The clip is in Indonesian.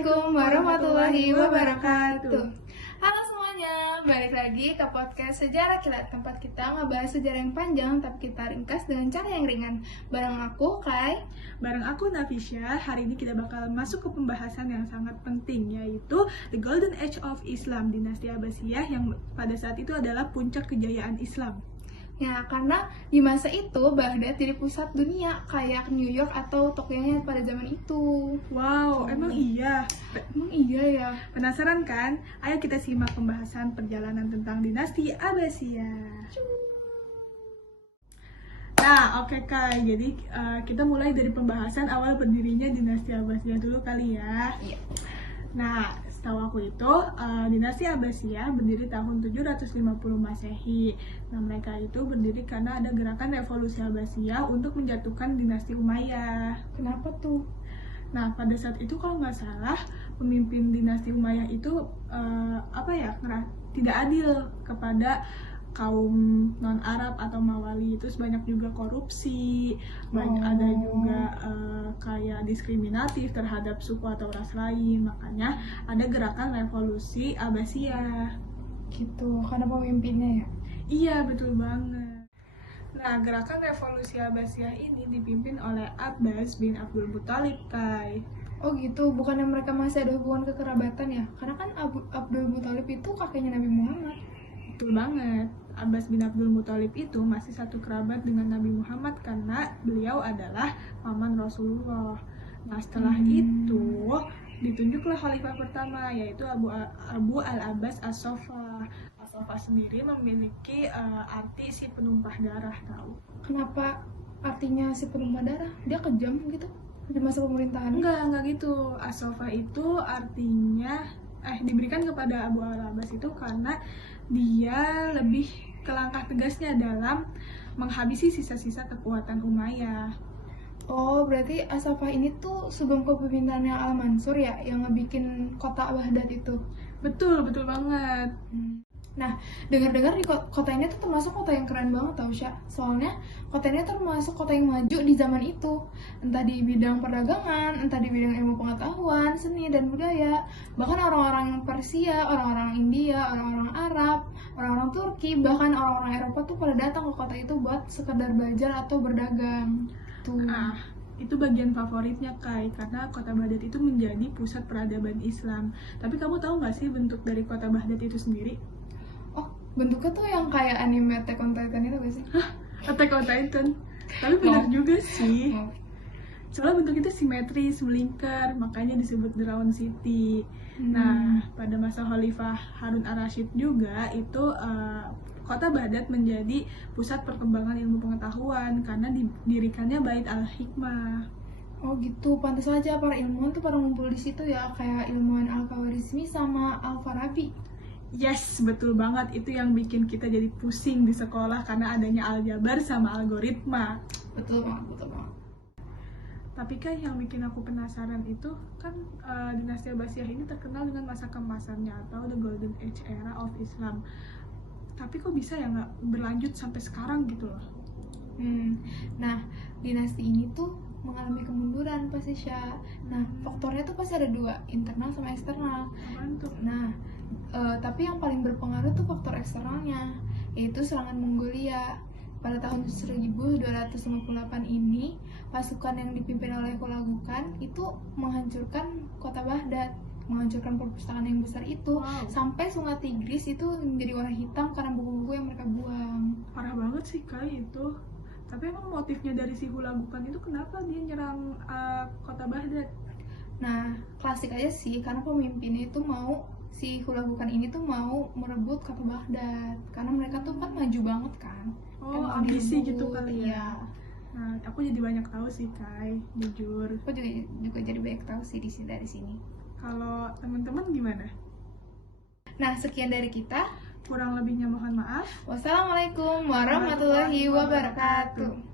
Assalamualaikum warahmatullahi wabarakatuh. Halo semuanya, balik lagi ke podcast Sejarah Kilat, tempat kita ngebahas sejarah yang panjang tapi kita ringkas dengan cara yang ringan. Bareng aku, Kai. Bareng aku, Nafisya. Hari ini kita bakal masuk ke pembahasan yang sangat penting, yaitu The Golden Age of Islam, dinasti Abbasiyah yang pada saat itu adalah puncak kejayaan Islam. Ya, karena di masa itu Baghdad jadi pusat dunia kayak New York atau Tokyo-nya pada zaman itu. Wow, emang iya? Emang iya ya? Penasaran kan? Ayo kita simak pembahasan perjalanan tentang dinasti Abbasiyah. Nah, oke Kak. Jadi kita mulai dari pembahasan awal berdirinya dinasti Abbasiyah dulu kali ya. Iya. Nah, setahu aku itu dinasti Abbasiyah berdiri tahun 750 Masehi. Nah, mereka itu berdiri karena ada gerakan revolusi Abbasiyah untuk menjatuhkan dinasti Umayyah. Kenapa tuh? Nah, pada saat itu kalau nggak salah, pemimpin dinasti Umayyah itu tidak adil kepada kaum non-Arab atau Mawali. Itu banyak juga korupsi, ada juga kayak diskriminatif terhadap suku atau ras lain. Makanya ada gerakan revolusi Abbasiyah. Gitu, karena pemimpinnya ya? Iya, betul banget. Nah, gerakan revolusi Abbasiyah ini dipimpin oleh Abbas bin Abdul Muthalib, Kai. Oh gitu, bukannya mereka masih ada hubungan kekerabatan ya? Karena kan Abdul Muthalib itu kakeknya Nabi Muhammad. Betul banget. Abbas bin Abdul Muthalib itu masih satu kerabat dengan Nabi Muhammad karena beliau adalah paman Rasulullah. Nah, setelah itu ditunjuklah khalifah pertama, yaitu Abu al-Abbas as-Sofa. As-Sofa sendiri memiliki arti si penumpah darah, tahu? Kenapa artinya si penumpah darah? Dia kejam gitu di masa pemerintahan? Enggak gitu. As-Sofa itu artinya diberikan kepada Abu al-Abbas itu karena dia lebih ke langkah tegasnya dalam menghabisi sisa-sisa kekuatan Umayyah. Oh, berarti As-Saffah ini tuh sebelum kepemimpinannya Al-Mansur ya, yang ngebikin kota Baghdad itu. Betul banget. Nah, dengar-dengar di kota ini tuh termasuk kota yang keren banget tau, Sya. Soalnya kota ini termasuk kota yang maju di zaman itu. Entah di bidang perdagangan, entah di bidang ilmu pengetahuan, seni, dan budaya. Bahkan orang-orang Persia, orang-orang India, orang-orang Arab, orang-orang Turki, bahkan orang-orang Eropa tuh pada datang ke kota itu buat sekedar belajar atau berdagang. Tuh. Itu bagian favoritnya, Kai, karena kota Baghdad itu menjadi pusat peradaban Islam. Tapi kamu tahu nggak sih bentuk dari kota Baghdad itu sendiri? Oh, bentuknya tuh yang kayak anime Attack on Titan itu gak sih? Hah? Attack on Titan? Tapi benar juga sih. Soalnya bentuk itu simetris, melingkar, makanya disebut The Round City. Nah, pada masa Khalifah Harun ar-Rasyid juga itu kota Baghdad menjadi pusat perkembangan ilmu pengetahuan karena didirikannya Bait al-Hikmah. Oh gitu, pantas aja para ilmuwan tuh pada ngumpul di situ ya, kayak ilmuwan Al-Khwarizmi sama Al-Farabi. Yes, betul banget. Itu yang bikin kita jadi pusing di sekolah karena adanya aljabar sama algoritma. Betul banget. Tapi kan yang bikin aku penasaran itu kan dinasti Abbasiyah ini terkenal dengan masa kemasannya atau the Golden Age era of Islam. Tapi kok bisa ya nggak berlanjut sampai sekarang gitu loh? Nah, dinasti ini tuh mengalami kemunduran pasti, Sya. Nah, faktornya tuh pasti ada dua, internal sama eksternal. Nah, tapi yang paling berpengaruh tuh faktor eksternalnya, yaitu serangan Mongolia. Pada tahun 1258 ini, pasukan yang dipimpin oleh Hulagu Khan itu menghancurkan kota Baghdad, menghancurkan perpustakaan yang besar itu. Sampai sungai Tigris itu menjadi warna hitam karena buku-buku yang mereka buang. Parah banget sih Kai itu. Tapi emang motifnya dari si Hulagu Khan itu kenapa dia nyerang kota Baghdad? Nah, klasik aja sih, karena pemimpinnya itu si Hulagu Khan ini tuh mau merebut kota Baghdad karena mereka tuh kan maju banget kan. Oh, ambisi gitu kali ya. Iya. Nah, aku jadi banyak tahu sih, Kai, jujur. Aku juga jadi banyak tahu sih dari sini. Kalau teman-teman gimana? Nah, sekian dari kita. Kurang lebihnya mohon maaf. Wassalamualaikum warahmatullahi wabarakatuh.